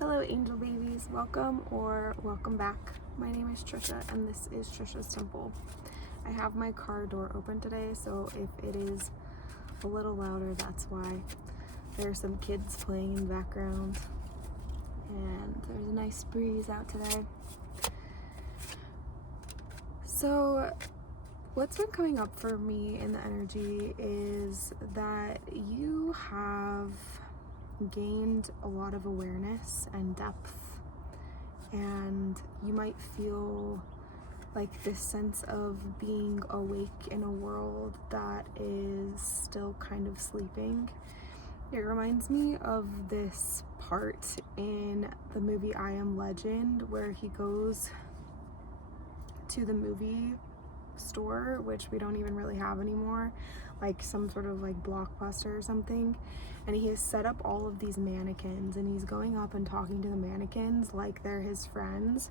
Hello angel babies, welcome or welcome back. My name is Trisha and this is Trisha's Temple. I have my car door open today, so if it is a little louder, that's why. There are some kids playing in the background and there's a nice breeze out today. So what's been coming up for me in the energy is that you have gained a lot of awareness and depth, and you might feel like this sense of being awake in a world that is still kind of sleeping. It reminds me of this part in the movie I Am Legend where he goes to the movie store, which we don't even really have anymore, like some sort of like Blockbuster or something, and he has set up all of these mannequins and he's going up and talking to the mannequins like they're his friends,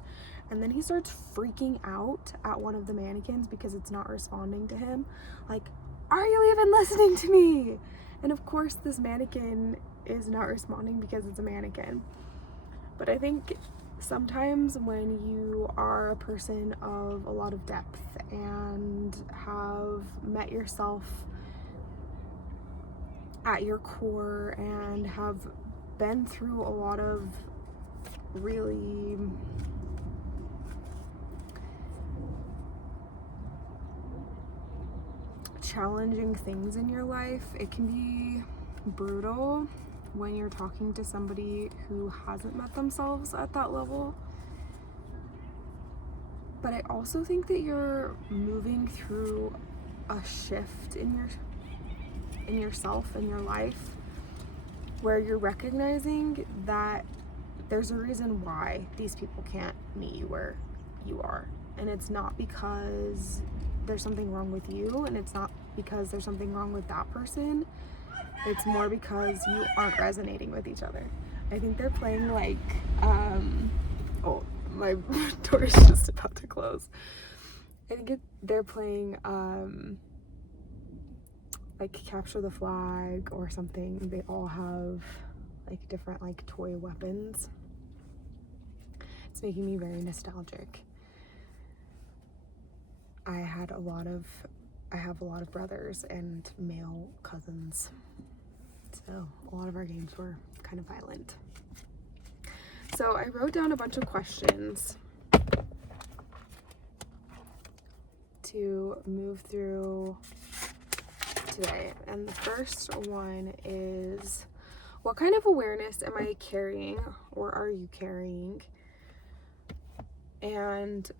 and then he starts freaking out at one of the mannequins because it's not responding to him, like, are you even listening to me? And of course this mannequin is not responding because it's a mannequin. But I think sometimes when you are a person of a lot of depth and have met yourself at your core and have been through a lot of really challenging things in your life, it can be brutal when you're talking to somebody who hasn't met themselves at that level. But I also think that you're moving through a shift in yourself and your life where you're recognizing that there's a reason why these people can't meet you where you are. And it's not because there's something wrong with you, and it's not because there's something wrong with that person. It's more because you aren't resonating with each other. I think they're playing like, oh, my door is just about to close. I think they're playing like Capture the Flag or something. They all have like different like toy weapons. It's making me very nostalgic. I have a lot of brothers and male cousins, so a lot of our games were kind of violent. So I wrote down a bunch of questions to move through today, and the first one is, what kind of awareness am I carrying, or are you carrying, and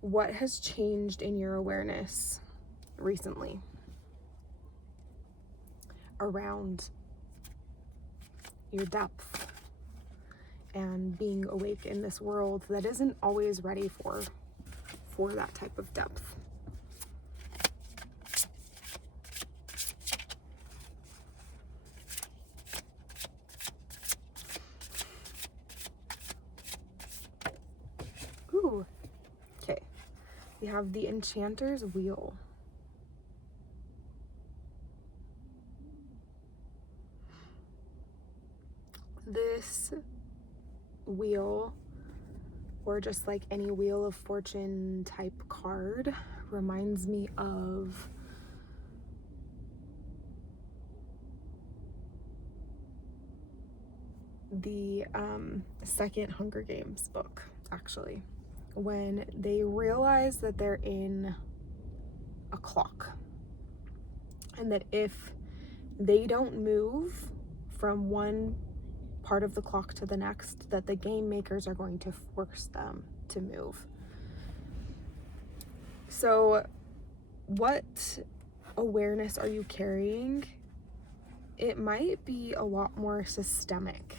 what has changed in your awareness recently around your depth and being awake in this world that isn't always ready for that type of depth. Ooh, okay. We have the Enchanter's Wheel. This wheel, or just like any Wheel of Fortune type card, reminds me of the second Hunger Games book, actually, when they realize that they're in a clock and that if they don't move from one part of the clock to the next, that the game makers are going to force them to move. So what awareness are you carrying? It might be a lot more systemic.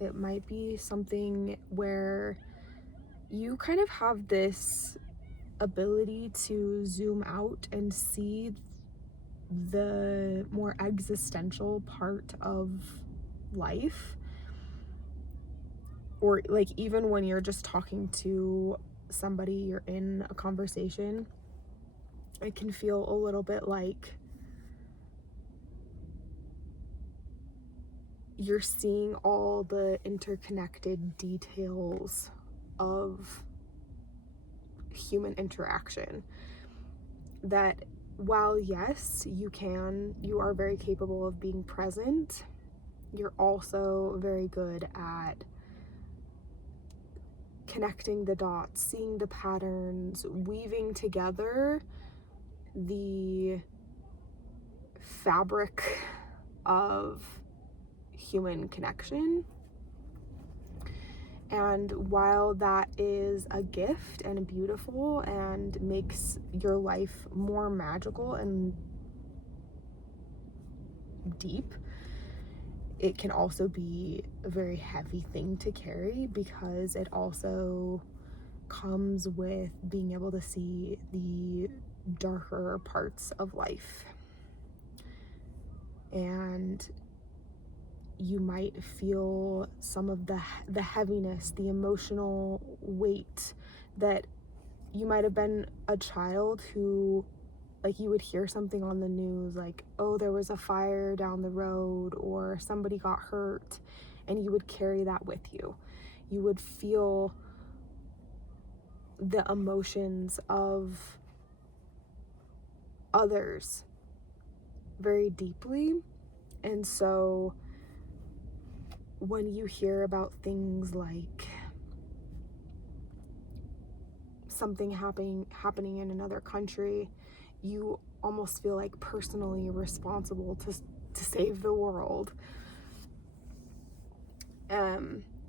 It might be something where you kind of have this ability to zoom out and see the more existential part of life, or like even when you're just talking to somebody, you're in a conversation, it can feel a little bit like you're seeing all the interconnected details of human interaction. That while yes, you are very capable of being present, you're also very good at connecting the dots, seeing the patterns, weaving together the fabric of human connection. And while that is a gift and beautiful and makes your life more magical and deep, it can also be a very heavy thing to carry, because it also comes with being able to see the darker parts of life. And you might feel some of the heaviness, the emotional weight, that you might have been a child who, like, you would hear something on the news like, oh, there was a fire down the road, or somebody got hurt, and you would carry that with you. You would feel the emotions of others very deeply. And so when you hear about things like something happening in another country, you almost feel like personally responsible to save the world.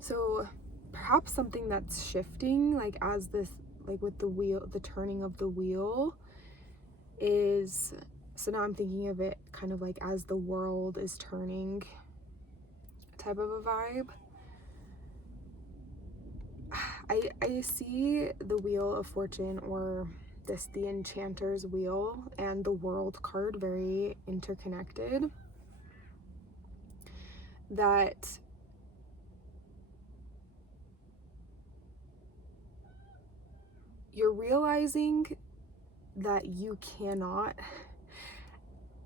So perhaps something that's shifting, like as this, like with the turning of the wheel, is, so now I'm thinking of it kind of like as the world is turning type of a vibe. I see the Wheel of Fortune, or the Enchanter's Wheel, and the World card very interconnected. That you're realizing that you cannot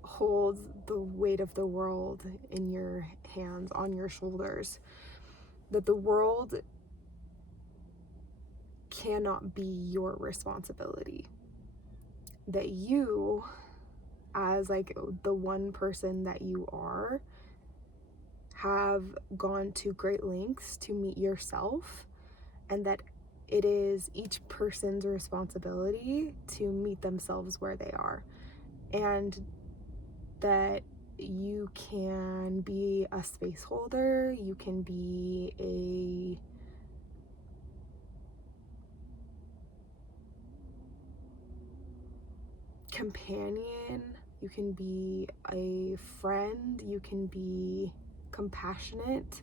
hold the weight of the world in your hands, on your shoulders. That the world cannot be your responsibility. That you, as like the one person that you are, have gone to great lengths to meet yourself, and that it is each person's responsibility to meet themselves where they are, and that you can be a space holder, you can be a companion, you can be a friend, you can be compassionate,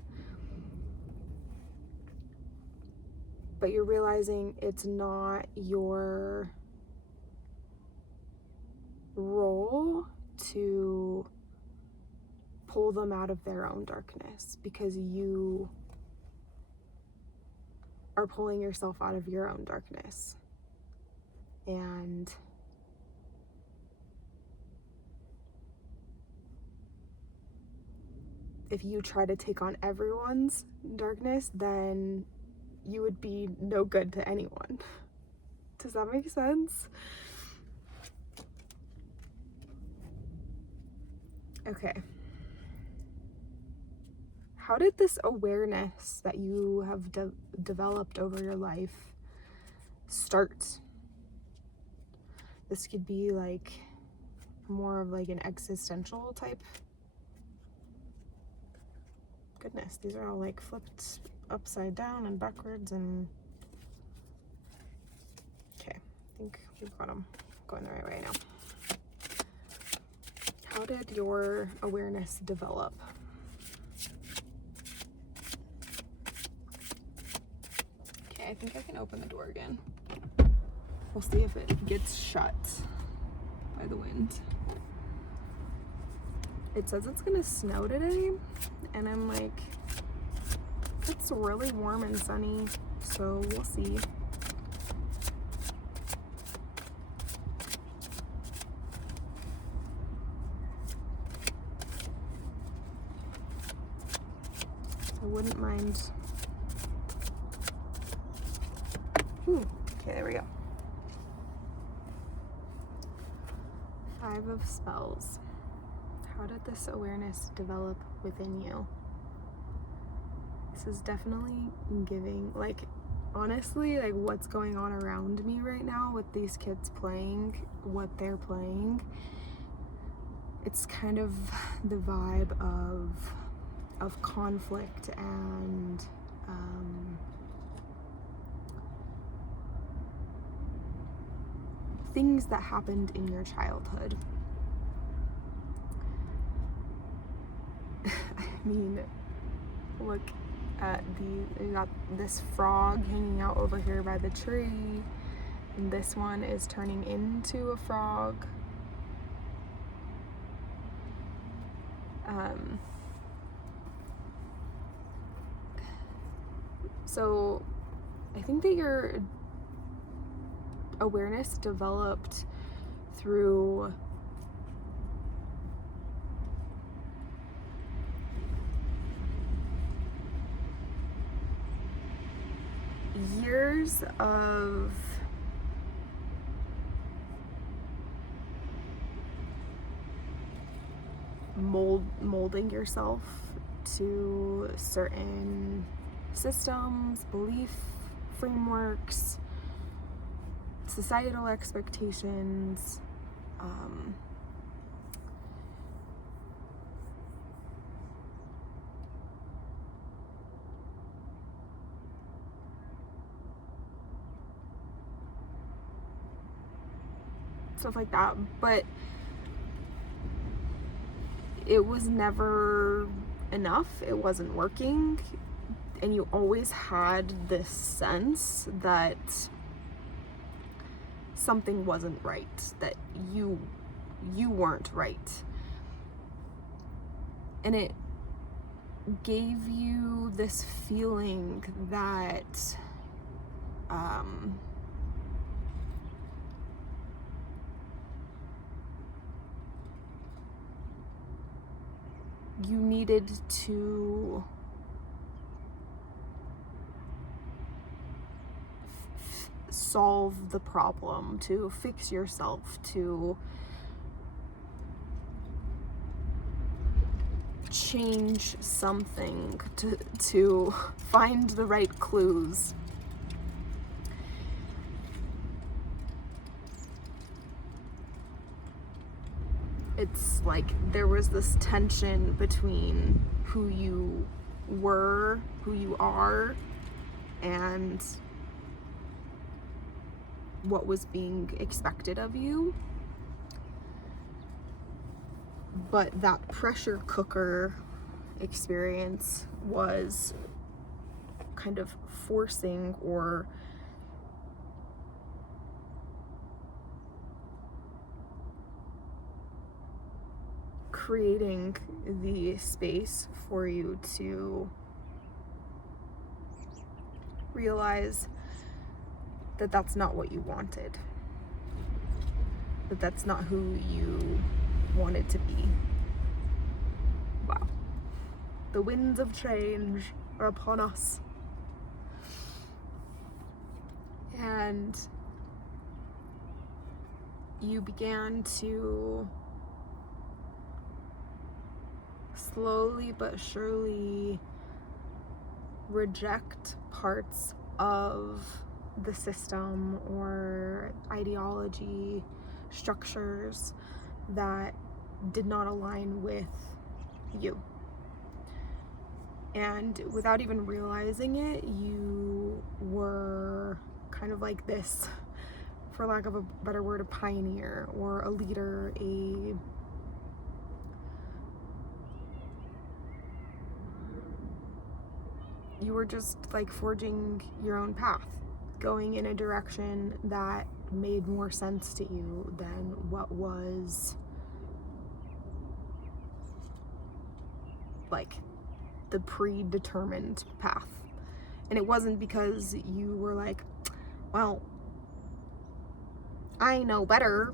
but you're realizing it's not your role to pull them out of their own darkness, because you are pulling yourself out of your own darkness. And if you try to take on everyone's darkness, then you would be no good to anyone. Does that make sense? Okay. How did this awareness that you have developed over your life start? This could be like more of like an existential type. Goodness, these are all like flipped upside down and backwards, and okay, I think we've got them going the right way now. How did your awareness develop? Okay, I think I can open the door again. We'll see if it gets shut by the wind. It says it's gonna snow today, and I'm like, it's really warm and sunny, so we'll see. find... Ooh, okay, there we go. 5 of Spells. How did this awareness develop within you? This is definitely giving, like, honestly, like, what's going on around me right now with these kids playing what they're playing. It's kind of the vibe of conflict and things that happened in your childhood. I mean, look at you got this frog hanging out over here by the tree, and this one is turning into a frog. So I think that your awareness developed through years of molding yourself to certain systems, belief frameworks, societal expectations, stuff like that, but it was never enough. It wasn't working, and you always had this sense that something wasn't right, that you weren't right, and it gave you this feeling that you needed to solve the problem, to fix yourself, to change something, to find the right clues. It's like there was this tension between who you were, who you are, and what was being expected of you. But that pressure cooker experience was kind of forcing or creating the space for you to realize that that's not what you wanted, that that's not who you wanted to be. Wow. The winds of change are upon us. And you began to slowly but surely reject parts of the system or ideology, structures that did not align with you. And without even realizing it, you were kind of like this, for lack of a better word, a pioneer or a leader, you were just like forging your own path, going in a direction that made more sense to you than what was like the predetermined path. And it wasn't because you were like, well, I know better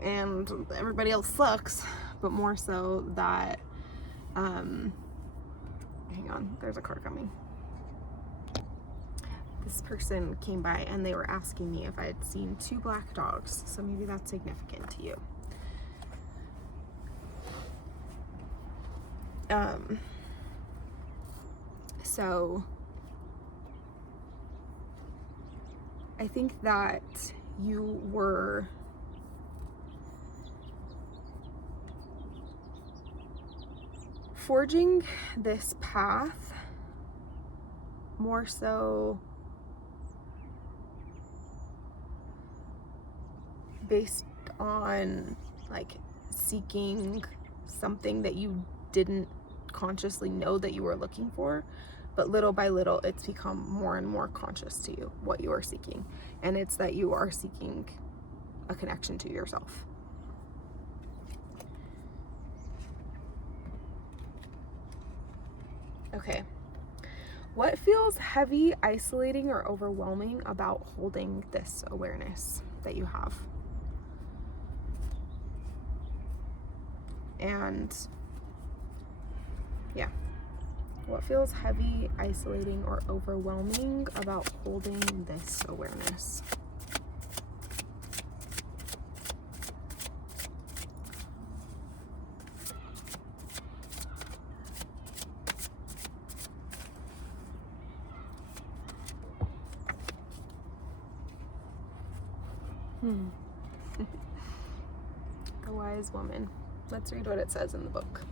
and everybody else sucks, but more so that hang on, there's a car coming. This person came by and they were asking me if I had seen 2 black dogs, so maybe that's significant to you. So I think that you were forging this path more so based on like seeking something that you didn't consciously know that you were looking for, but little by little it's become more and more conscious to you what you are seeking, and it's that you are seeking a connection to yourself. Okay, what feels heavy, isolating, or overwhelming about holding this awareness that you have? And yeah, what feels heavy, isolating, or overwhelming about holding this awareness? The Wise Woman. Let's read what it says in the book.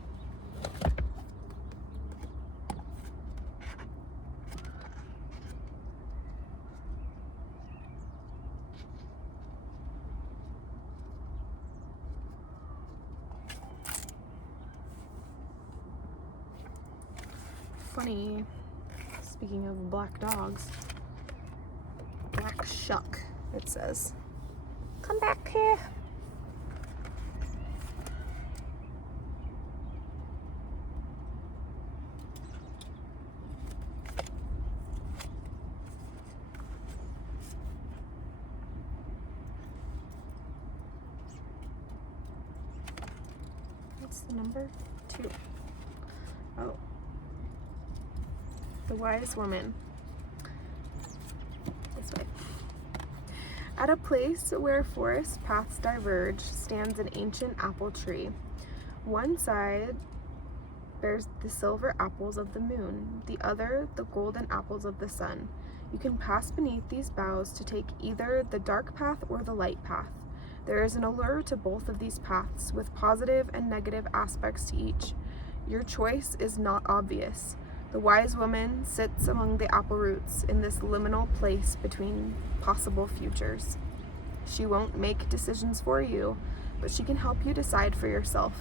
Funny, speaking of black dogs, Black Shuck, it says. Come back here. What's the number? 2. Oh. The Wise Woman. This way. At a place where forest paths diverge stands an ancient apple tree. One side bears the silver apples of the moon, the other the golden apples of the sun. You can pass beneath these boughs to take either the dark path or the light path. There is an allure to both of these paths, with positive and negative aspects to each. Your choice is not obvious. The Wise Woman sits among the apple roots in this liminal place between possible futures. She won't make decisions for you, but she can help you decide for yourself.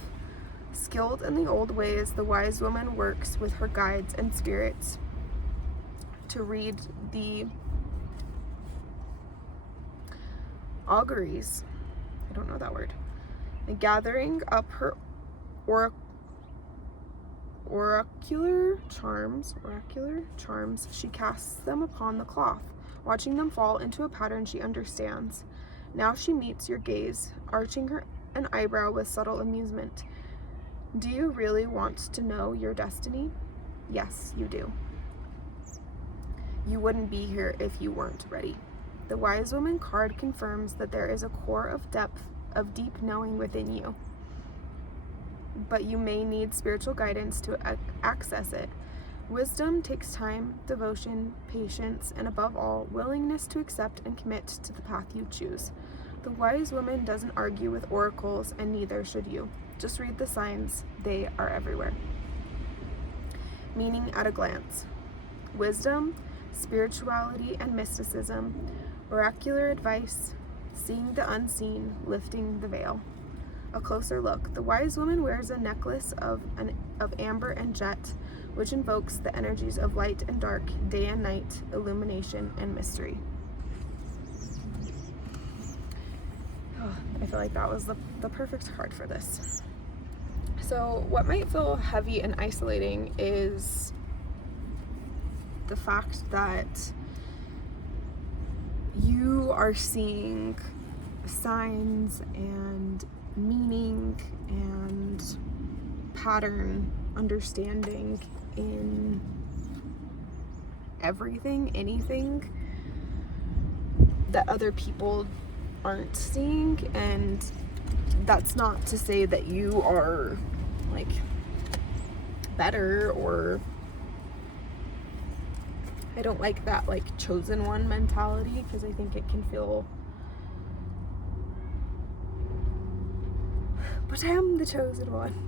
Skilled in the old ways, the Wise Woman works with her guides and spirits to read the auguries. I don't know that word. And gathering up her oracular charms, she casts them upon the cloth, watching them fall into a pattern she understands. Now she meets your gaze, arching an eyebrow with subtle amusement. Do you really want to know your destiny? Yes, you do. You wouldn't be here if you weren't ready. The Wise Woman card confirms that there is a core of depth of deep knowing within you, but you may need spiritual guidance to access it. Wisdom takes time, devotion, patience, and above all, willingness to accept and commit to the path you choose. The Wise Woman doesn't argue with oracles, and neither should you. Just read the signs. They are everywhere. Meaning at a glance. Wisdom, spirituality and mysticism, oracular advice, seeing the unseen, lifting the veil. A closer look. The Wise Woman wears a necklace of amber and jet, which invokes the energies of light and dark, day and night, illumination and mystery. Oh, I feel like that was the perfect card for this. So what might feel heavy and isolating is the fact that you are seeing signs and meaning and pattern understanding in everything, anything that other people aren't seeing. And that's not to say that you are like better, or I don't like that like chosen one mentality, because I think it can feel, but I am the chosen one.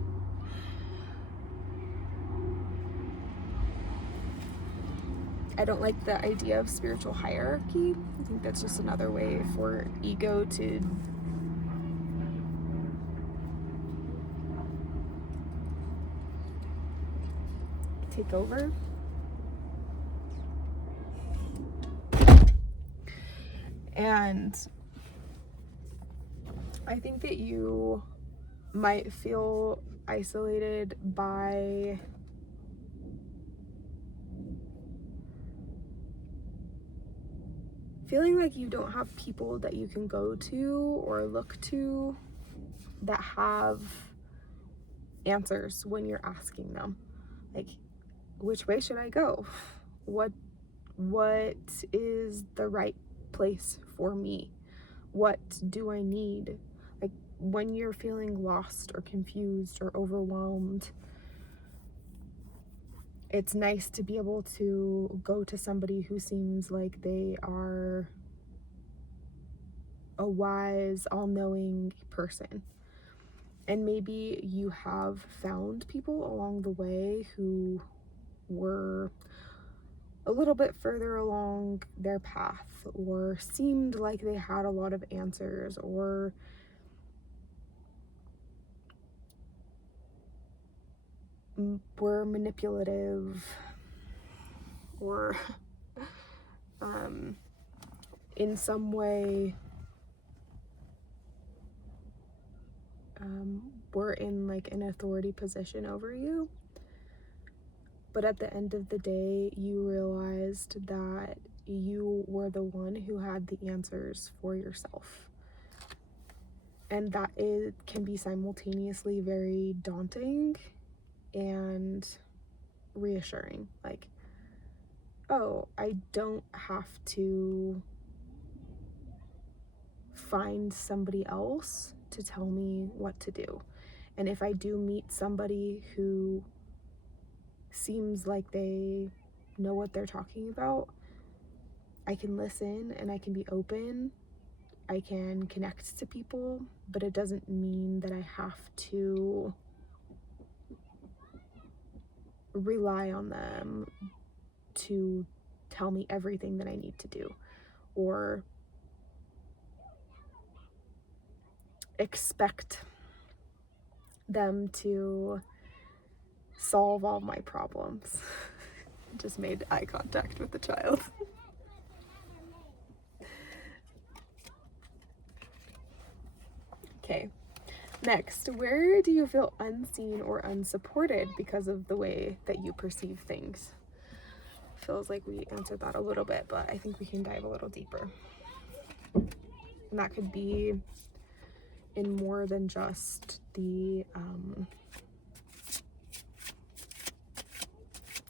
I don't like the idea of spiritual hierarchy. I think that's just another way for ego to take over. And I think that you might feel isolated by feeling like you don't have people that you can go to or look to that have answers when you're asking them. Like, which way should I go? What is the right place for me? What do I need? Like, when you're feeling lost or confused or overwhelmed, it's nice to be able to go to somebody who seems like they are a wise, all-knowing person. And maybe you have found people along the way who were a little bit further along their path, or seemed like they had a lot of answers, or were manipulative, or in some way were in like an authority position over you. But at the end of the day, you realized that you were the one who had the answers for yourself. And that can be simultaneously very daunting and reassuring. Like, oh, I don't have to find somebody else to tell me what to do. And if I do meet somebody who seems like they know what they're talking about, I can listen and I can be open. I can connect to people, but it doesn't mean that I have to rely on them to tell me everything that I need to do, or expect them to solve all my problems. Just made eye contact with the child. Okay, next, where do you feel unseen or unsupported because of the way that you perceive things? Feels like we answered that a little bit, but I think we can dive a little deeper. And that could be in more than just the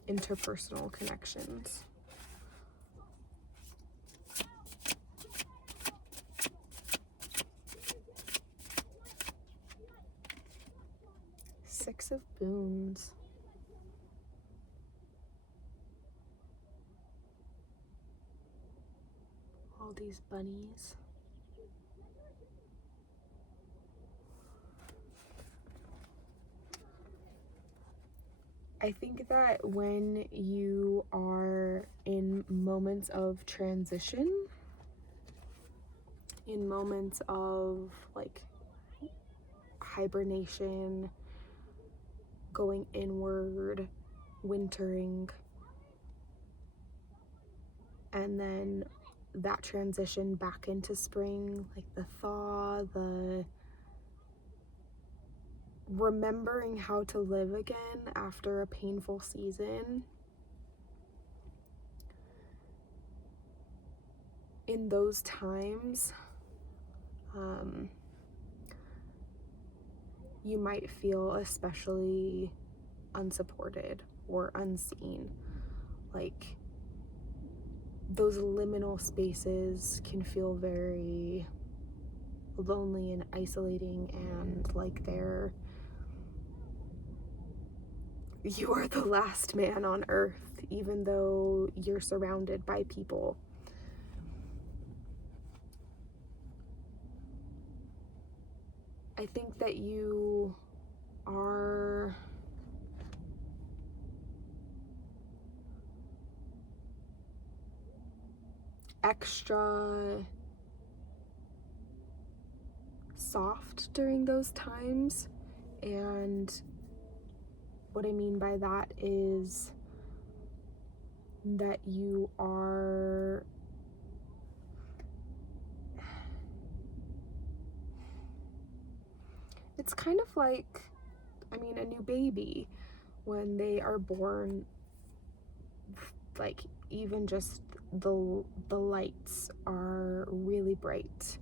interpersonal connections. Six of Boons. All these bunnies. I think that when you are in moments of transition, in moments of like hibernation, going inward, wintering, and then that transition back into spring, like the thaw, the remembering how to live again after a painful season. In those times, you might feel especially unsupported or unseen. Like, those liminal spaces can feel very lonely and isolating, and like you are the last man on earth, even though you're surrounded by people. I think that you are extra soft during those times, and what I mean by that is that you are it's kind of like, I mean, a new baby when they are born, like even just the lights are really bright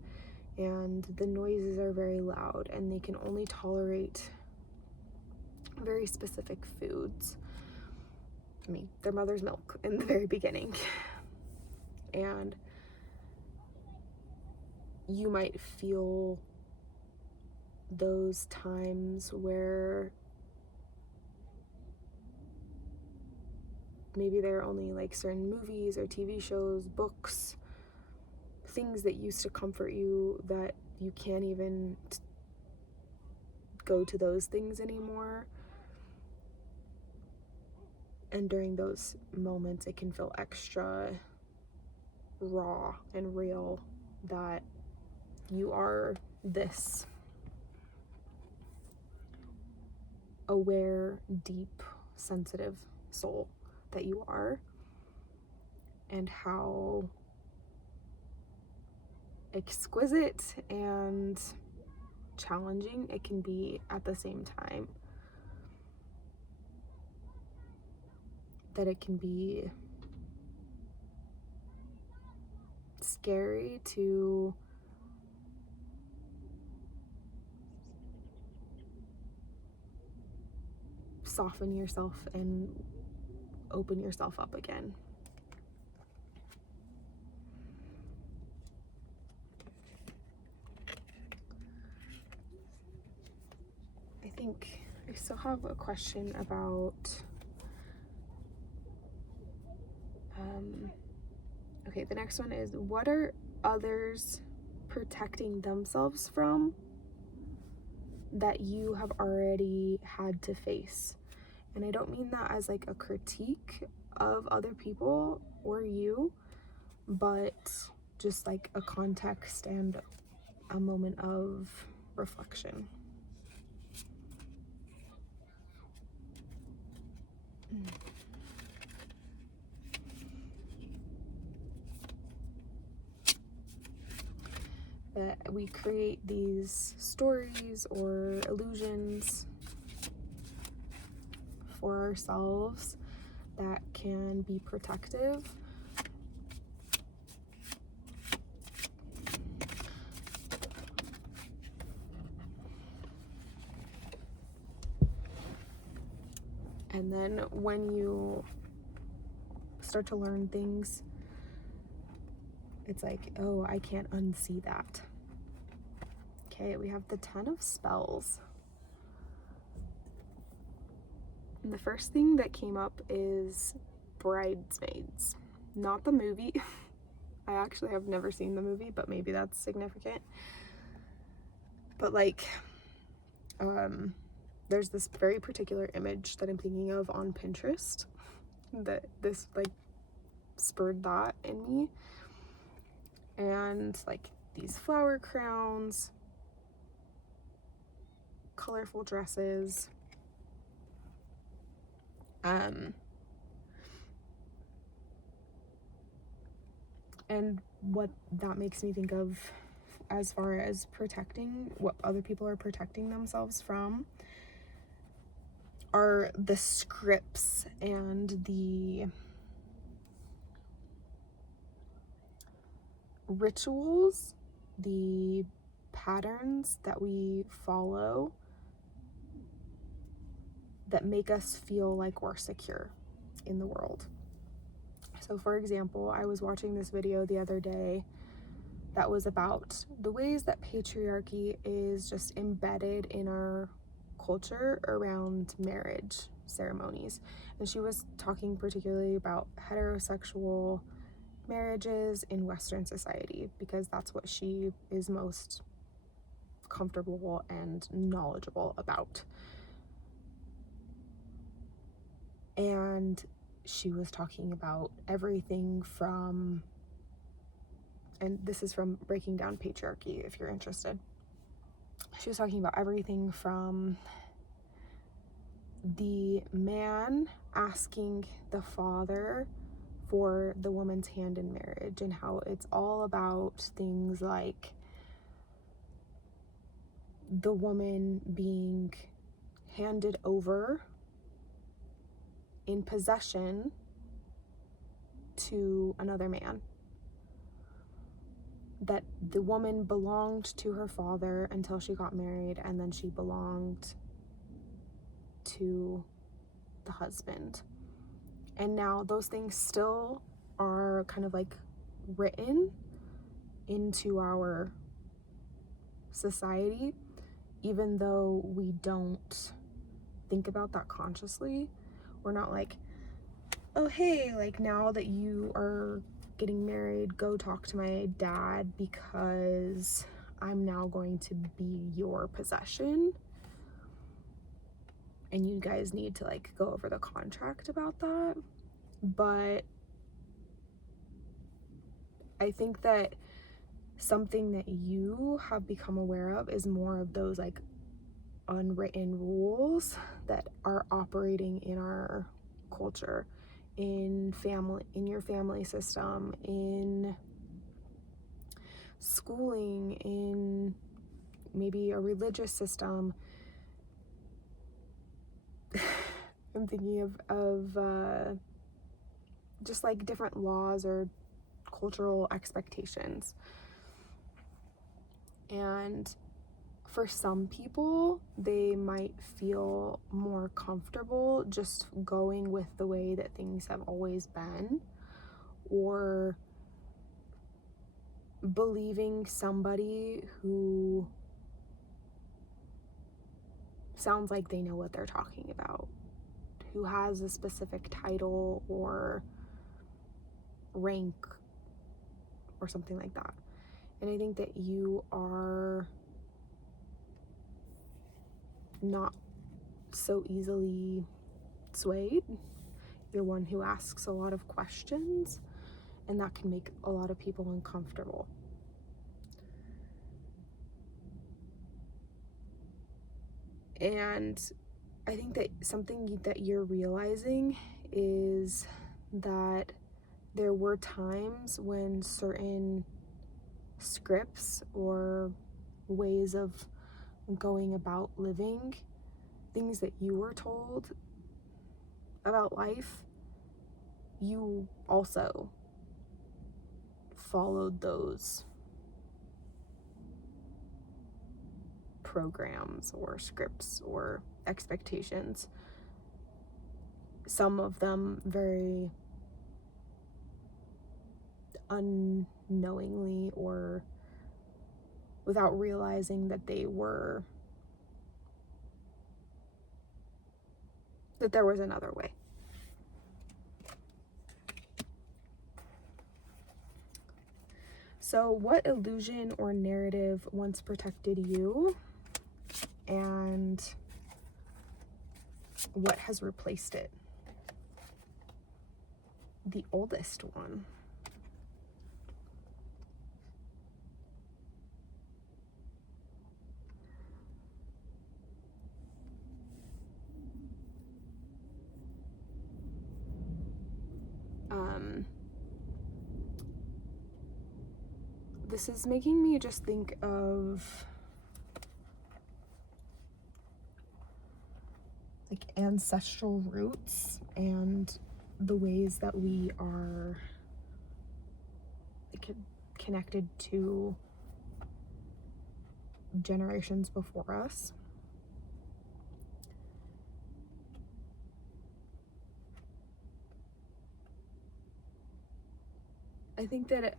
and the noises are very loud, and they can only tolerate very specific foods. I mean, their mother's milk in the very beginning. And you might feel those times where maybe there are only like certain movies or TV shows, books, things that used to comfort you, that you can't even go to those things anymore. And during those moments, it can feel extra raw and real that you are this aware, deep, sensitive soul that you are, and how exquisite and challenging it can be at the same time. That it can be scary to soften yourself and open yourself up again. I think I still have a question about okay, the next one is, what are others protecting themselves from that you have already had to face? And I don't mean that as like a critique of other people or you, but just like a context and a moment of reflection. That we create these stories or illusions for ourselves that can be protective. And then when you start to learn things, it's like, oh, I can't unsee that. Okay, we have the 10 of Spells. And the first thing that came up is Bridesmaids. Not the movie. I actually have never seen the movie, but maybe that's significant. But like, there's this very particular image that I'm thinking of on Pinterest that this like spurred that in me. And like these flower crowns, colorful dresses, and what that makes me think of as far as protecting, what other people are protecting themselves from, are the scripts and the rituals, the patterns that we follow that make us feel like we're secure in the world. So for example, I was watching this video the other day that was about the ways that patriarchy is just embedded in our culture around marriage ceremonies. And she was talking particularly about heterosexual marriages in Western society, because that's what she is most comfortable and knowledgeable about. And she was talking about everything from, and this is from Breaking Down Patriarchy if you're interested. She was talking about everything from the man asking the father for the woman's hand in marriage, and how it's all about things like the woman being handed over in possession to another man. That the woman belonged to her father until she got married, and then she belonged to the husband. And now those things still are kind of like written into our society, even though we don't think about that consciously. We're not like, oh hey, like now that you are getting married, go talk to my dad because I'm now going to be your possession, and you guys need to like go over the contract about that. But I think that something that you have become aware of is more of those like unwritten rules that are operating in our culture, in family, in your family system, in schooling, in maybe a religious system. I'm thinking of just like different laws or cultural expectations. And for some people, they might feel more comfortable just going with the way that things have always been, or believing somebody who sounds like they know what they're talking about, who has a specific title or rank or something like that. And I think that you are not so easily swayed. You're one who asks a lot of questions, and that can make a lot of people uncomfortable. And I think that something that you're realizing is that there were times when certain scripts or ways of going about living, things that you were told about life, you also followed those programs or scripts or expectations. Some of them very unknowingly or without realizing that they were, that there was another way. So what illusion or narrative once protected you, and what has replaced it? The oldest one. This is making me just think of like ancestral roots and the ways that we are connected to generations before us. I think that,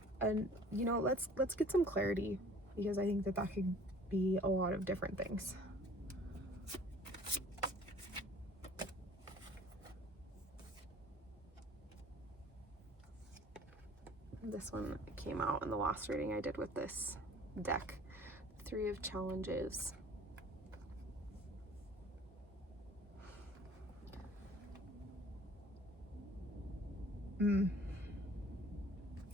you know, let's get some clarity, because I think that that could be a lot of different things. This one came out in the last reading I did with this deck. 3 of Challenges.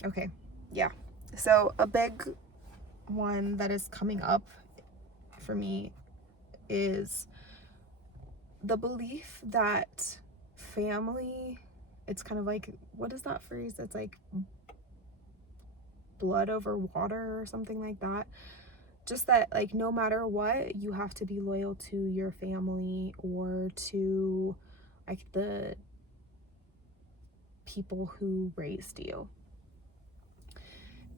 Okay, yeah. So a big one that is coming up for me is the belief that family, it's kind of like, what is that phrase? It's like blood over water or something like that. Just that, like, no matter what, you have to be loyal to your family or to, like, the people who raised you.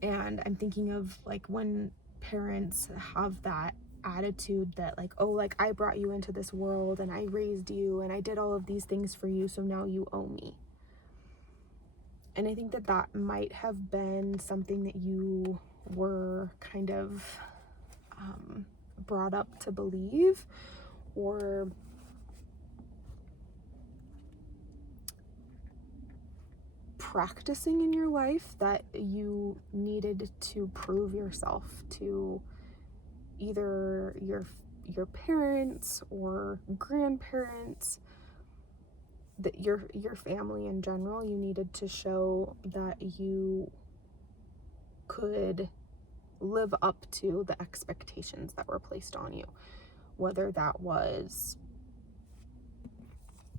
And I'm thinking of, like, when parents have that attitude that, like, oh, like, I brought you into this world and I raised you and I did all of these things for you, so now you owe me. And I think that that might have been something that you were kind of brought up to believe, or practicing in your life, that you needed to prove yourself to either your parents or grandparents, that your family in general. You needed to show that you could live up to the expectations that were placed on you, whether that was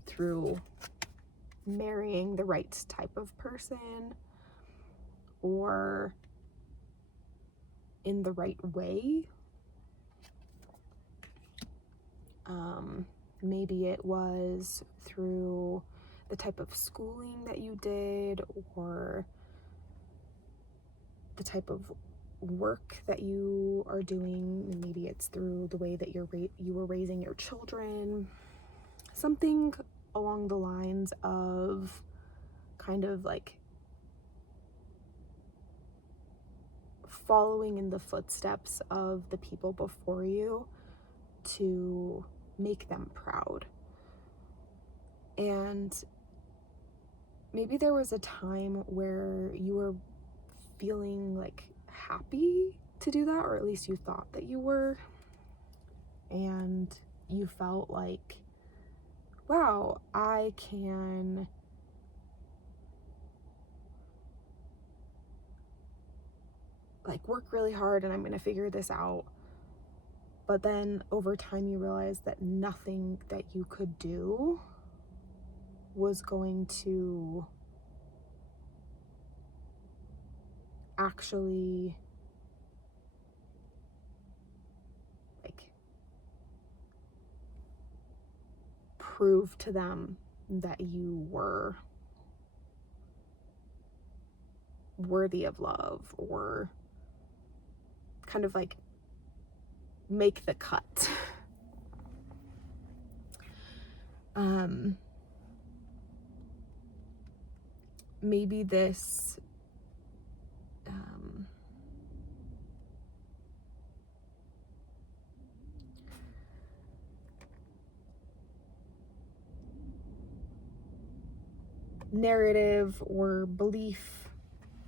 through marrying the right type of person or in the right way. Maybe it was through the type of schooling that you did, or the type of work that you are doing. Maybe it's through the way that you were raising your children. Something along the lines of kind of like following in the footsteps of the people before you to make them proud. And maybe there was a time where you were feeling like happy to do that, or at least you thought that you were, and you felt like, wow, I can like work really hard and I'm going to figure this out. But then over time you realize that nothing that you could do was going to actually like prove to them that you were worthy of love, or kind of like make the cut. Maybe this narrative or belief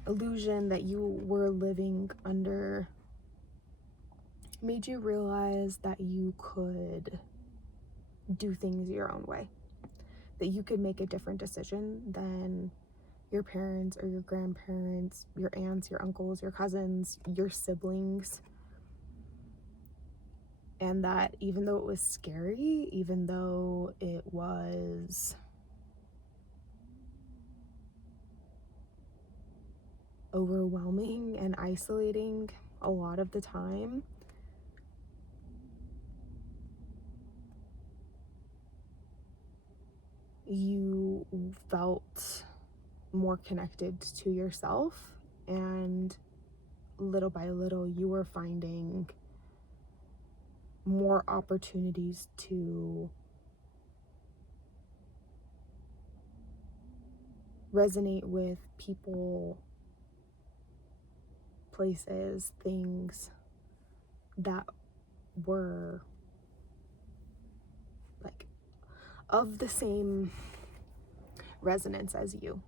illusion that you were living under made you realize that you could do things your own way, that you could make a different decision than your parents or your grandparents, your aunts, your uncles, your cousins, your siblings. And that even though it was scary, even though it was overwhelming and isolating a lot of the time, you felt more connected to yourself, and little by little you were finding more opportunities to resonate with people places, things that were like of the same resonance as you.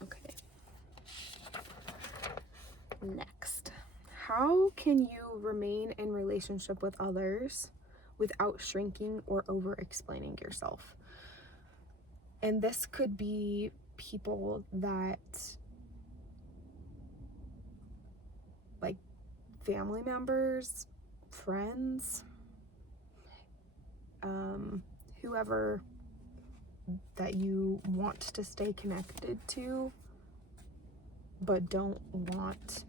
Okay. Next, how can you remain in relationship with others without shrinking or over explaining yourself? And this could be people that, like, family members, friends, whoever that you want to stay connected to, but don't want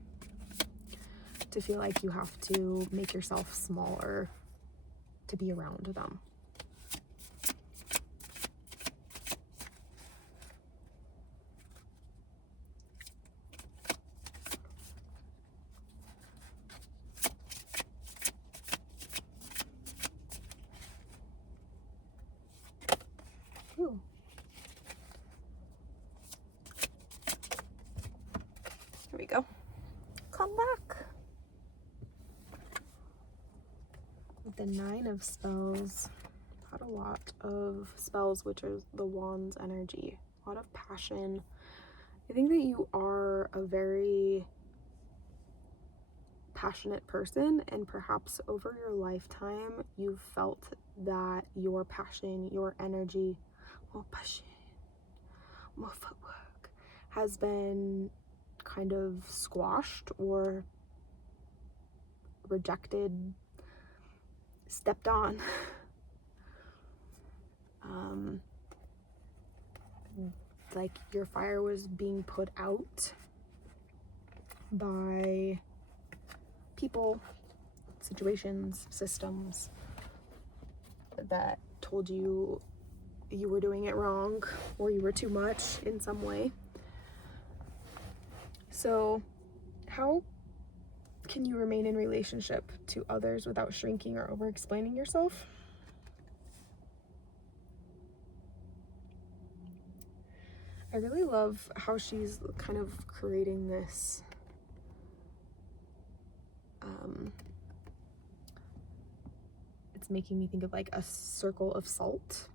to feel like you have to make yourself smaller to be around them. Ooh. Here we go. Come back. With the 9 of spells, had a lot of spells, which is the Wand's energy. A lot of passion. I think that you are a very passionate person, and perhaps over your lifetime you've felt that your passion, your energy, more passion, more footwork, has been kind of squashed or rejected, stepped on. Like your fire was being put out by people, situations, systems that told you you were doing it wrong or you were too much in some way. So how can you remain in relationship to others without shrinking or over explaining yourself? I really love how she's kind of creating this it's making me think of like a circle of salt.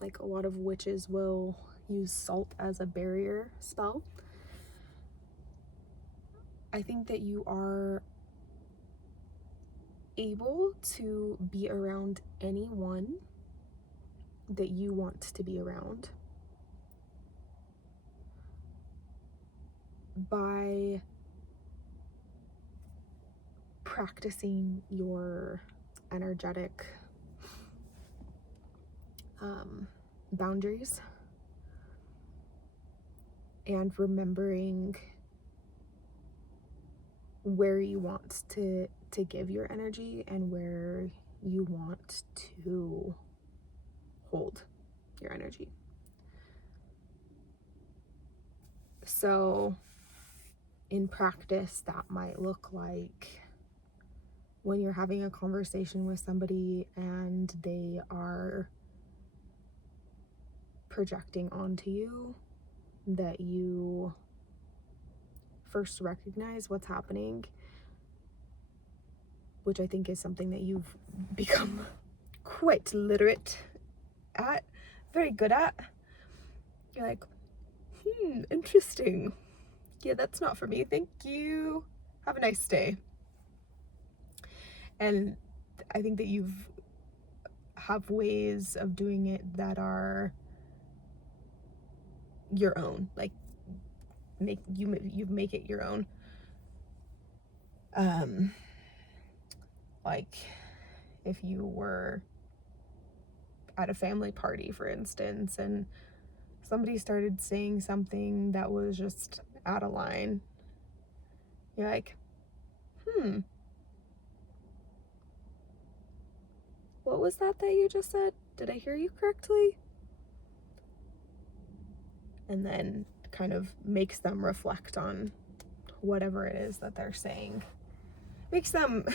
Like a lot of witches will use salt as a barrier spell. I think that you are able to be around anyone that you want to be around by practicing your energetic boundaries and remembering where you want to give your energy and where you want to hold your energy. So in practice, that might look like when you're having a conversation with somebody and they are projecting onto you, that you first recognize what's happening, which I think is something that you've become quite literate at, very good at. You're like, interesting. Yeah, that's not for me. Thank you. Have a nice day. And I think that you've have ways of doing it that are your own, like you make it your own. Like if you were at a family party, for instance, and somebody started saying something that was just out of line, you're like, what was that you just said? Did I hear you correctly? And then kind of makes them reflect on whatever it is that they're saying. Makes them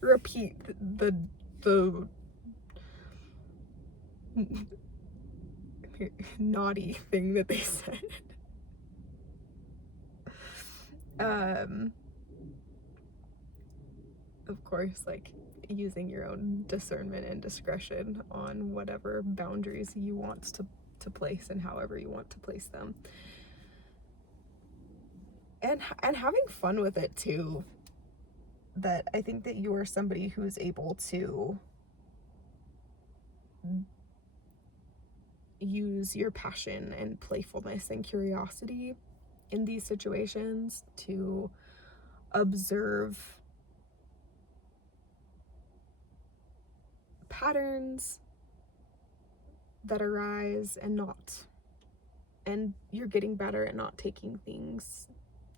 repeat the naughty thing that they said. Of course, like using your own discernment and discretion on whatever boundaries you want to place and however you want to place them. And having fun with it too. That I think that you are somebody who's able to use your passion and playfulness and curiosity in these situations to observe patterns that arise and you're getting better at not taking things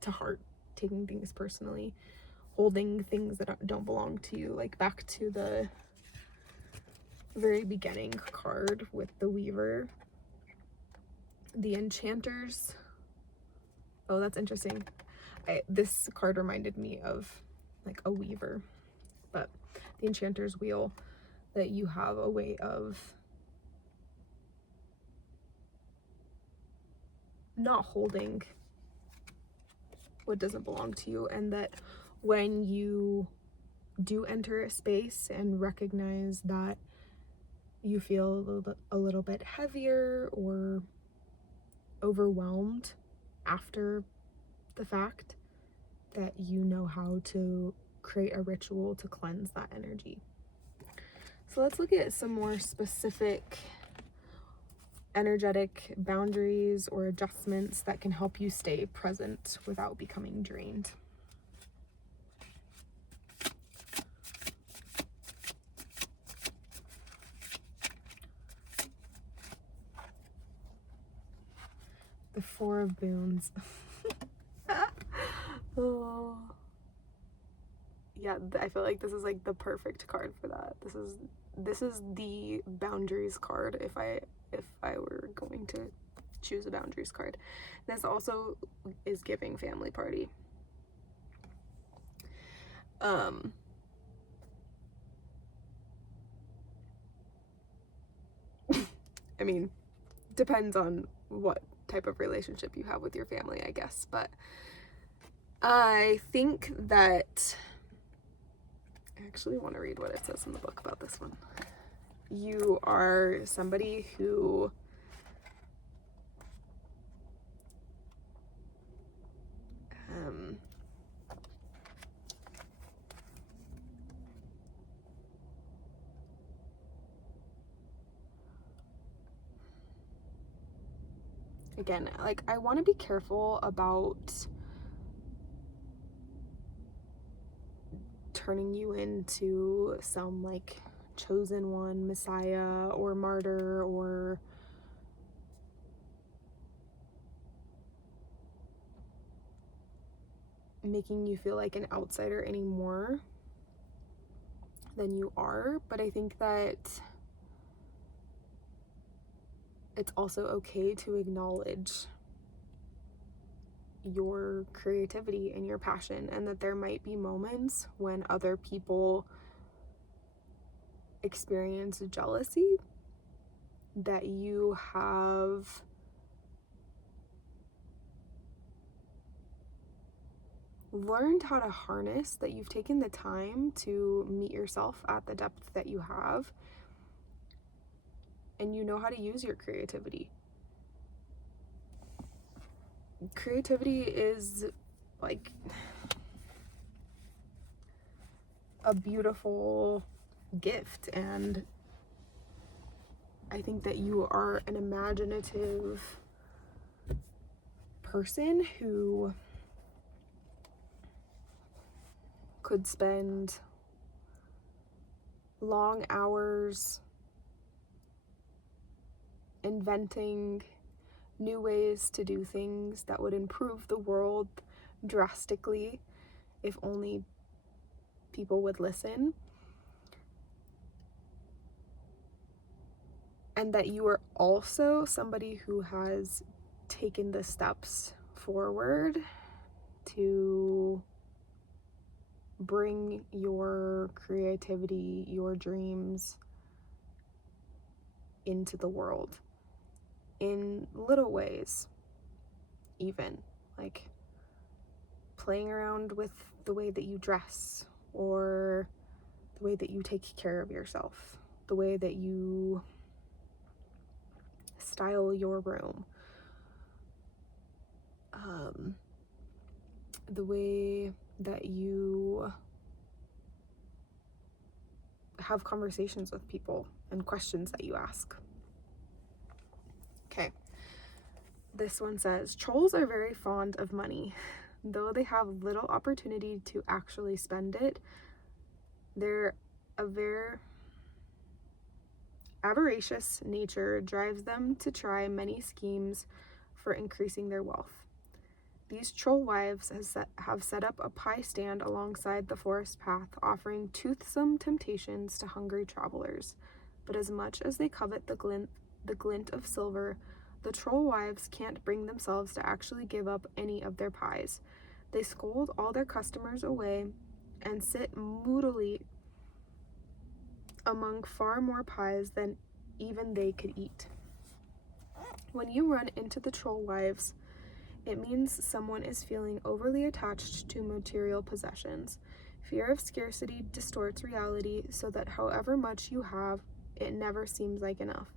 to heart, taking things personally, holding things that don't belong to you. Like back to the very beginning card with the Weaver, the Enchanters. Oh, that's interesting. This card reminded me of like a Weaver, but the Enchanter's Wheel, that you have a way of not holding what doesn't belong to you, and that when you do enter a space and recognize that you feel a little bit heavier or overwhelmed after the fact, that you know how to create a ritual to cleanse that energy. So let's look at some more specific energetic boundaries or adjustments that can help you stay present without becoming drained. The Four of Boons. Oh. Yeah, I feel like this is like the perfect card for that. This is the boundaries card if I were going to choose a boundaries card. This also is giving family party. I mean, depends on what type of relationship you have with your family, I guess, but I think that I actually want to read what it says in the book about this one. You are somebody who again, like, I want to be careful about turning you into some like chosen one, messiah or martyr, or making you feel like an outsider any more than you are. But I think that it's also okay to acknowledge your creativity and your passion, and that there might be moments when other people experience jealousy that you have learned how to harness, that you've taken the time to meet yourself at the depth that you have, and you know how to use your creativity. Creativity is like a beautiful gift, and I think that you are an imaginative person who could spend long hours inventing new ways to do things that would improve the world drastically if only people would listen. And that you are also somebody who has taken the steps forward to bring your creativity, your dreams into the world in little ways, even like playing around with the way that you dress, or the way that you take care of yourself, the way that you style your room, the way that you have conversations with people and questions that you ask. Okay. This one says, trolls are very fond of money. Though they have little opportunity to actually spend it, their avaricious nature drives them to try many schemes for increasing their wealth. These troll wives have set up a pie stand alongside the forest path, offering toothsome temptations to hungry travelers. But as much as they covet the glint of silver, the troll wives can't bring themselves to actually give up any of their pies. They scold all their customers away and sit moodily among far more pies than even they could eat. When you run into the troll wives, it means someone is feeling overly attached to material possessions. Fear of scarcity distorts reality so that however much you have, it never seems like enough.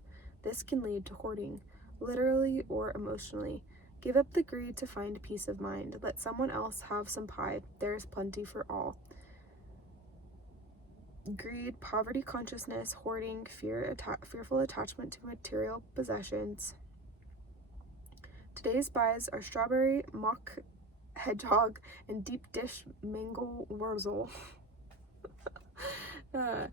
This can lead to hoarding, literally or emotionally. Give up the greed to find peace of mind. Let someone else have some pie. There is plenty for all. Greed, poverty consciousness, hoarding, fearful attachment to material possessions. Today's buys are strawberry, mock hedgehog, and deep dish mango wurzel. I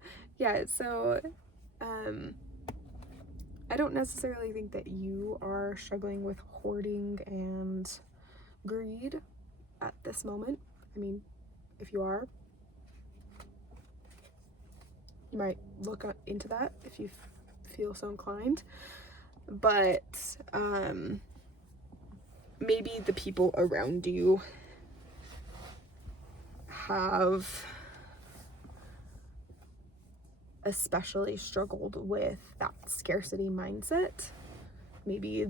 don't necessarily think that you are struggling with hoarding and greed at this moment. I mean, if you are, you might look into that if you feel so inclined. But maybe the people around you have especially struggled with that scarcity mindset. Maybe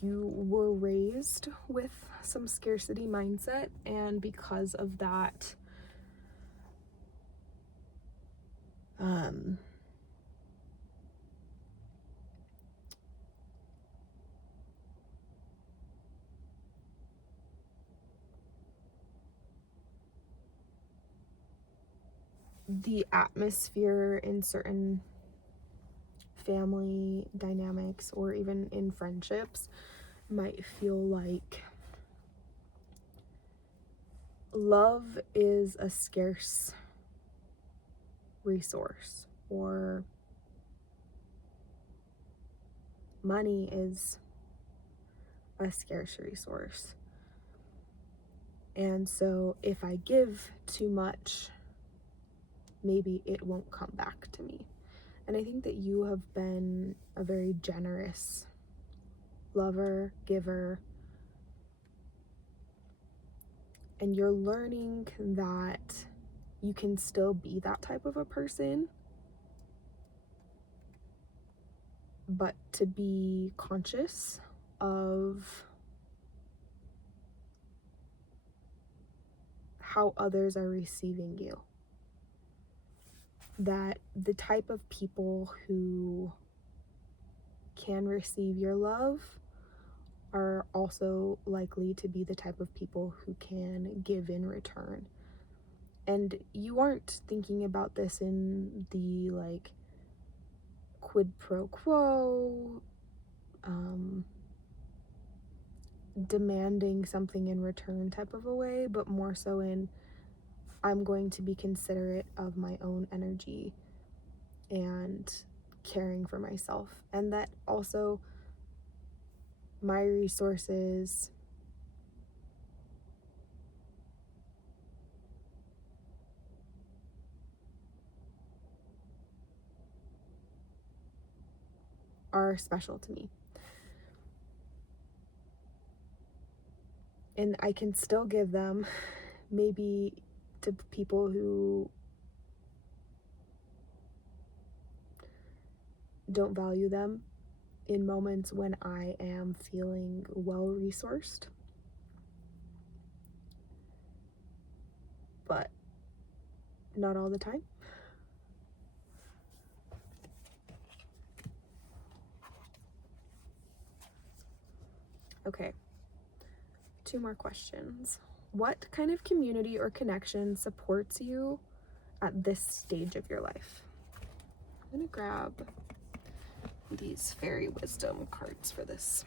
you were raised with some scarcity mindset, and because of that, the atmosphere in certain family dynamics or even in friendships might feel like love is a scarce resource, or money is a scarce resource. And so if I give too much, maybe it won't come back to me. And I think that you have been a very generous lover, giver, and you're learning that you can still be that type of a person, but to be conscious of how others are receiving you. That the type of people who can receive your love are also likely to be the type of people who can give in return. And you aren't thinking about this in the like quid pro quo, demanding something in return type of a way, but more so in, I'm going to be considerate of my own energy and caring for myself, and that also my resources are special to me. And I can still give them maybe to people who don't value them in moments when I am feeling well resourced. but not all the time. Okay, 2 more questions. What kind of community or connection supports you at this stage of your life? I'm gonna grab these fairy wisdom cards for this.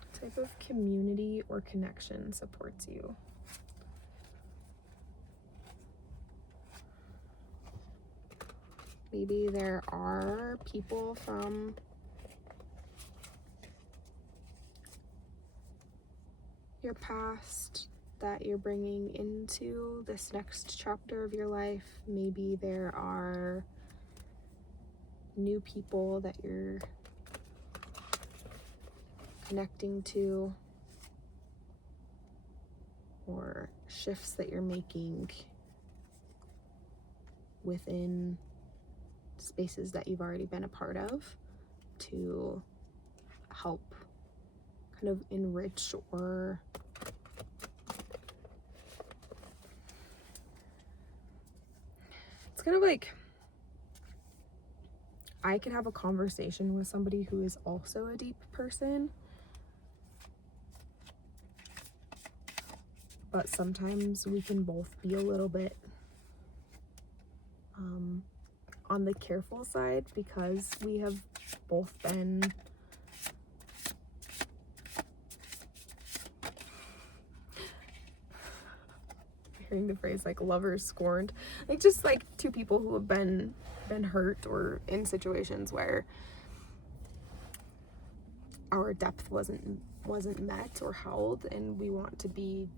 What type of community or connection supports you? Maybe there are people from your past that you're bringing into this next chapter of your life. Maybe there are new people that you're connecting to, or shifts that you're making within spaces that you've already been a part of to help kind of enrich or it's kind of like I could have a conversation with somebody who is also a deep person, but sometimes we can both be a little bit on the careful side because we have both been hearing the phrase like lovers scorned, like just like 2 people who have been hurt or in situations where our depth wasn't met or held, and we want to be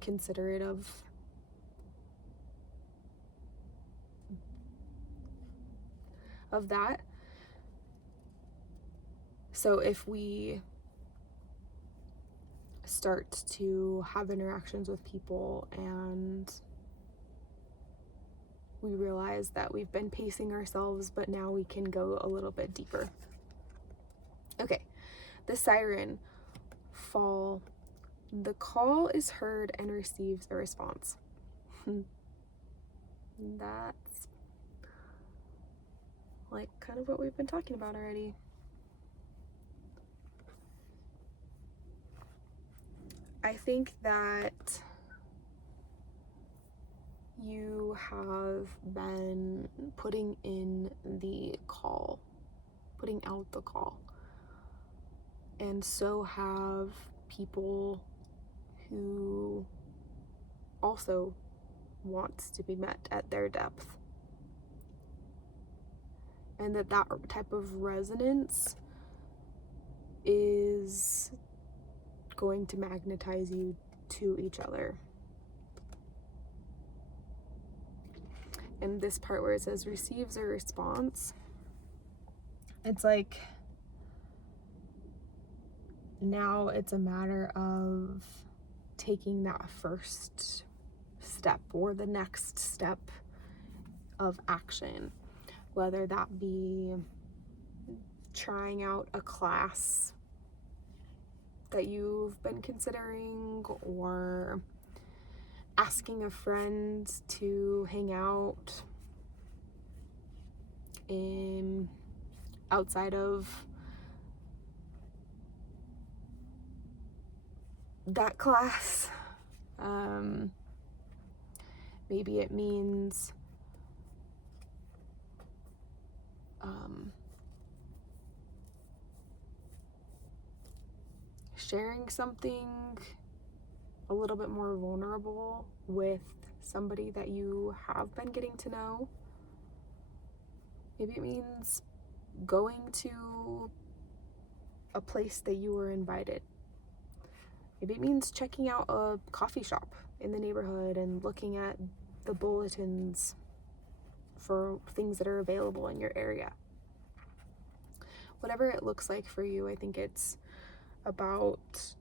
considerate of that. So if we start to have interactions with people and we realize that we've been pacing ourselves, but now we can go a little bit deeper. Okay, the siren fall. The call is heard and receives a response. That's like kind of what we've been talking about already. I think that you have been putting in the call, putting out the call, and so have people who also want to be met at their depth, and that type of resonance is going to magnetize you to each other. And this part where it says receives a response, it's like now it's a matter of taking that first step or the next step of action, whether that be trying out a class that you've been considering, or asking a friend to hang out outside of that class. Maybe it means sharing something a little bit more vulnerable with somebody that you have been getting to know. Maybe it means going to a place that you were invited. Maybe it means checking out a coffee shop in the neighborhood and looking at the bulletins for things that are available in your area. Whatever it looks like for you, I think it's about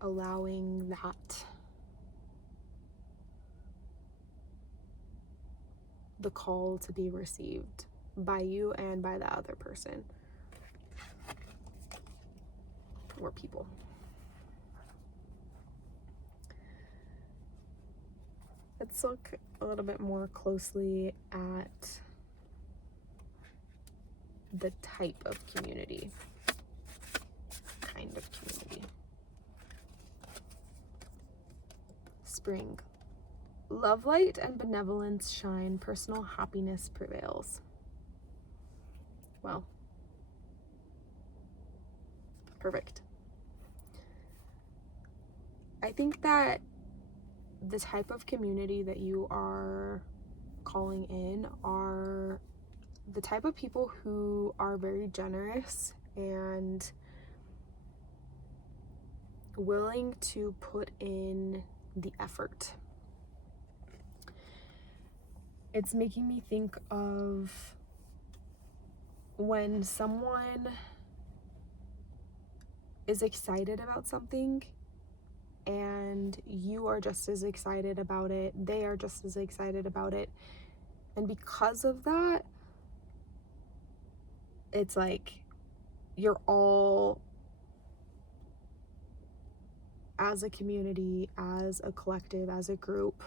allowing that the call to be received by you and by the other person or people. Let's look a little bit more closely at the type of community, kind of community. Spring. Love light and benevolence shine, personal happiness prevails. Well, perfect. I think that the type of community that you are calling in are the type of people who are very generous and willing to put in the effort. It's making me think of when someone is excited about something and you are just as excited about it, they are just as excited about it, and because of that, it's like you're all, as a community, as a collective, as a group,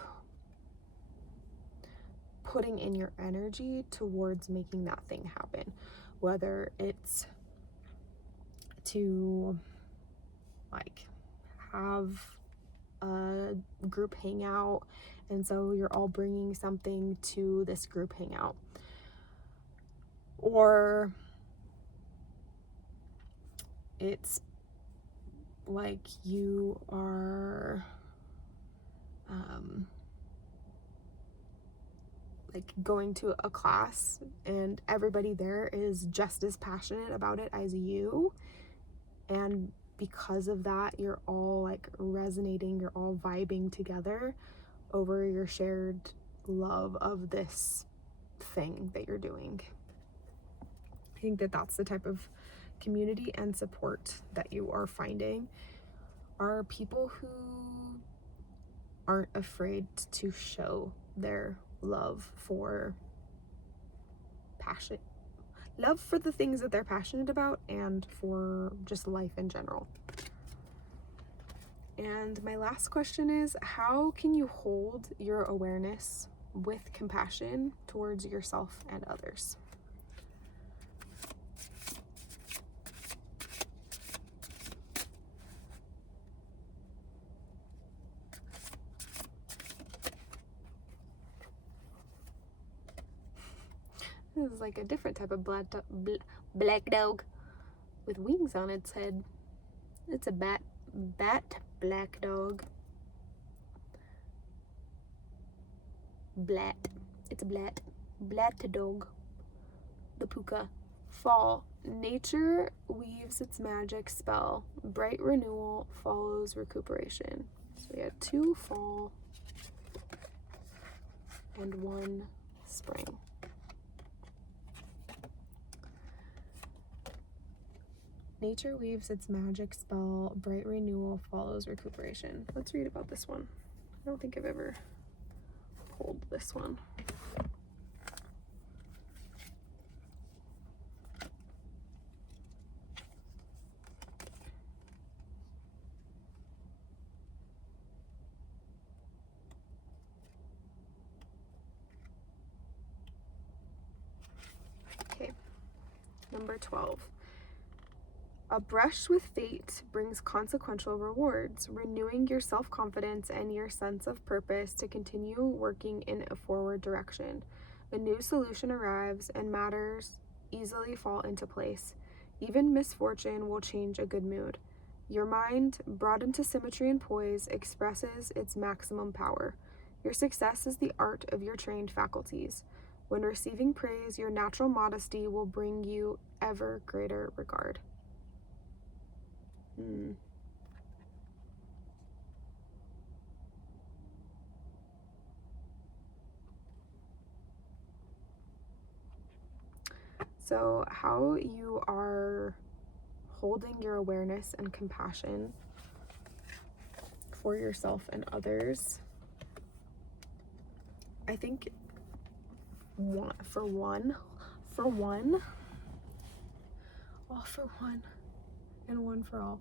putting in your energy towards making that thing happen, whether it's to like have a group hangout, and so you're all bringing something to this group hangout, or it's like you are like going to a class and everybody there is just as passionate about it as you, and because of that you're all like resonating, you're all vibing together over your shared love of this thing that you're doing. I think that that's the type of community and support that you are finding, are people who aren't afraid to show their love for the things that they're passionate about and for just life in general. And my last question is, how can you hold your awareness with compassion towards yourself and others? This is like a different type of black dog with wings on its head. It's a bat black dog. Blat. It's a blat dog. The puka. Fall. Nature weaves its magic spell. Bright renewal follows recuperation. So we had 2 fall and 1 spring. Nature weaves its magic spell. Bright renewal follows recuperation. Let's read about this one. I don't think I've ever pulled this one. Okay, number 12. A brush with fate brings consequential rewards, renewing your self-confidence and your sense of purpose to continue working in a forward direction. A new solution arrives and matters easily fall into place. Even misfortune will change a good mood. Your mind, brought into symmetry and poise, expresses its maximum power. Your success is the art of your trained faculties. When receiving praise, your natural modesty will bring you ever greater regard. So how you are holding your awareness and compassion for yourself and others, I think for for one, all for one and one for all,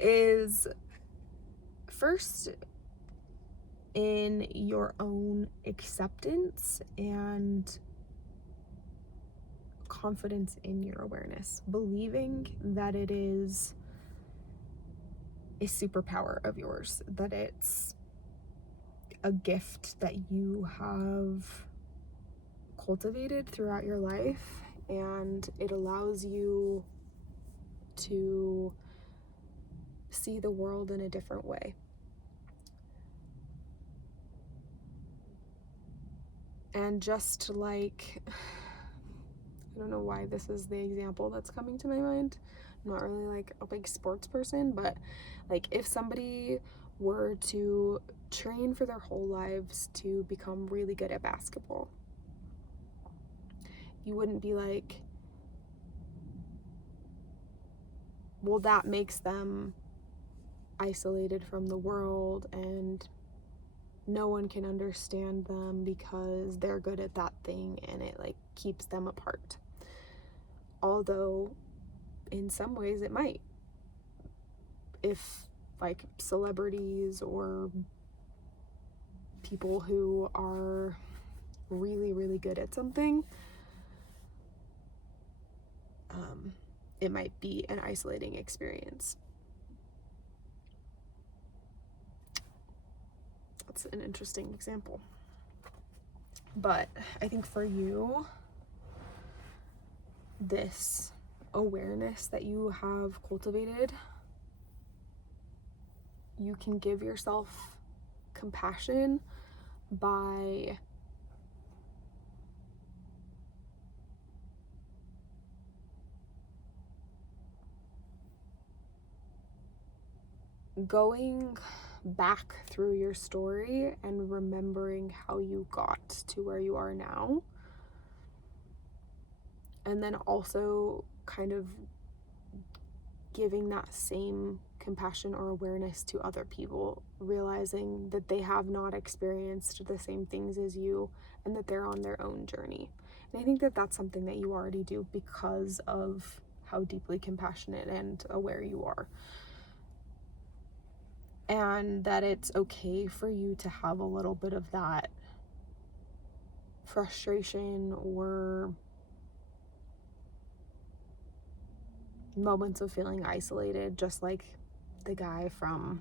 is first in your own acceptance and confidence in your awareness, believing that it is a superpower of yours, that it's a gift that you have cultivated throughout your life, and it allows you to see the world in a different way. And just like, I don't know why this is the example that's coming to my mind. I'm not really like a big sports person, but like if somebody were to train for their whole lives to become really good at basketball, you wouldn't be like, well, that makes them isolated from the world and no one can understand them because they're good at that thing, and it like keeps them apart. Although in some ways it might, if like celebrities or people who are really, really good at something, it might be an isolating experience. That's an interesting example. But I think for you, this awareness that you have cultivated, you can give yourself compassion by going back through your story and remembering how you got to where you are now, and then also kind of giving that same compassion or awareness to other people, realizing that they have not experienced the same things as you and that they're on their own journey. And I think that that's something that you already do because of how deeply compassionate and aware you are. And that it's okay for you to have a little bit of that frustration or moments of feeling isolated, just like the guy from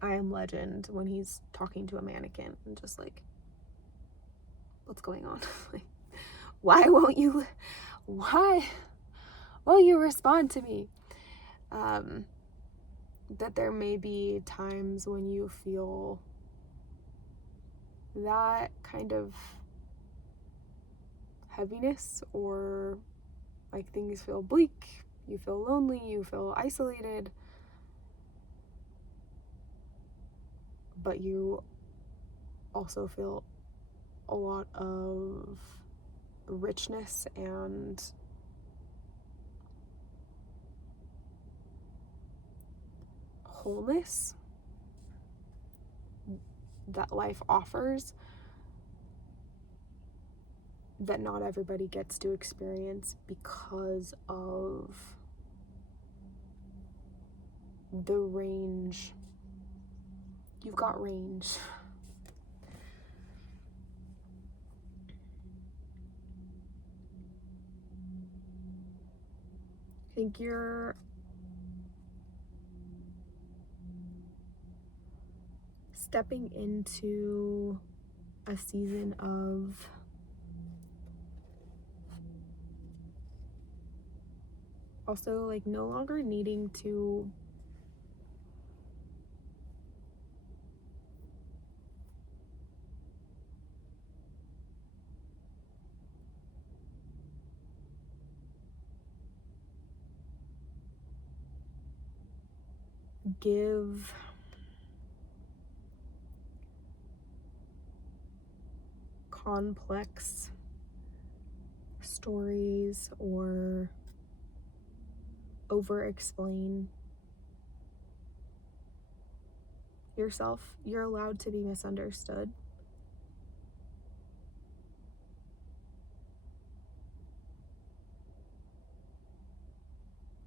I Am Legend when he's talking to a mannequin and just like, what's going on? Like, why won't you respond to me? That there may be times when you feel that kind of heaviness, or like things feel bleak, you feel lonely, you feel isolated, but you also feel a lot of richness and wholeness that life offers, that not everybody gets to experience because of the range. You've got range. I think you're stepping into a season of also like no longer needing to give complex stories or over explain yourself. You're allowed to be misunderstood.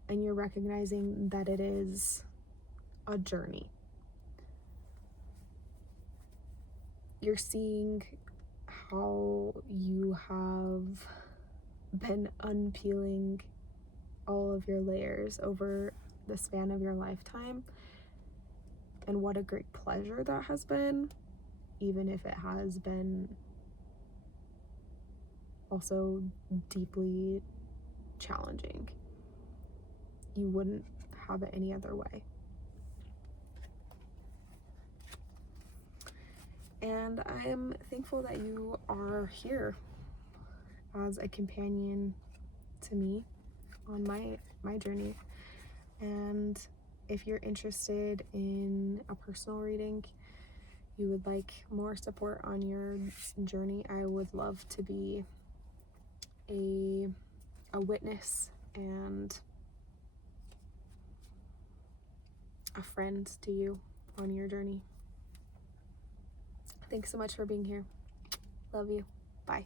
and you're recognizing that it is a journey. You're seeing how you have been unpeeling all of your layers over the span of your lifetime, and what a great pleasure that has been, even if it has been also deeply challenging. You wouldn't have it any other way. And I am thankful that you are here as a companion to me on my journey. And if you're interested in a personal reading, you would like more support on your journey, I would love to be a witness and a friend to you on your journey. Thanks so much for being here. Love you. Bye.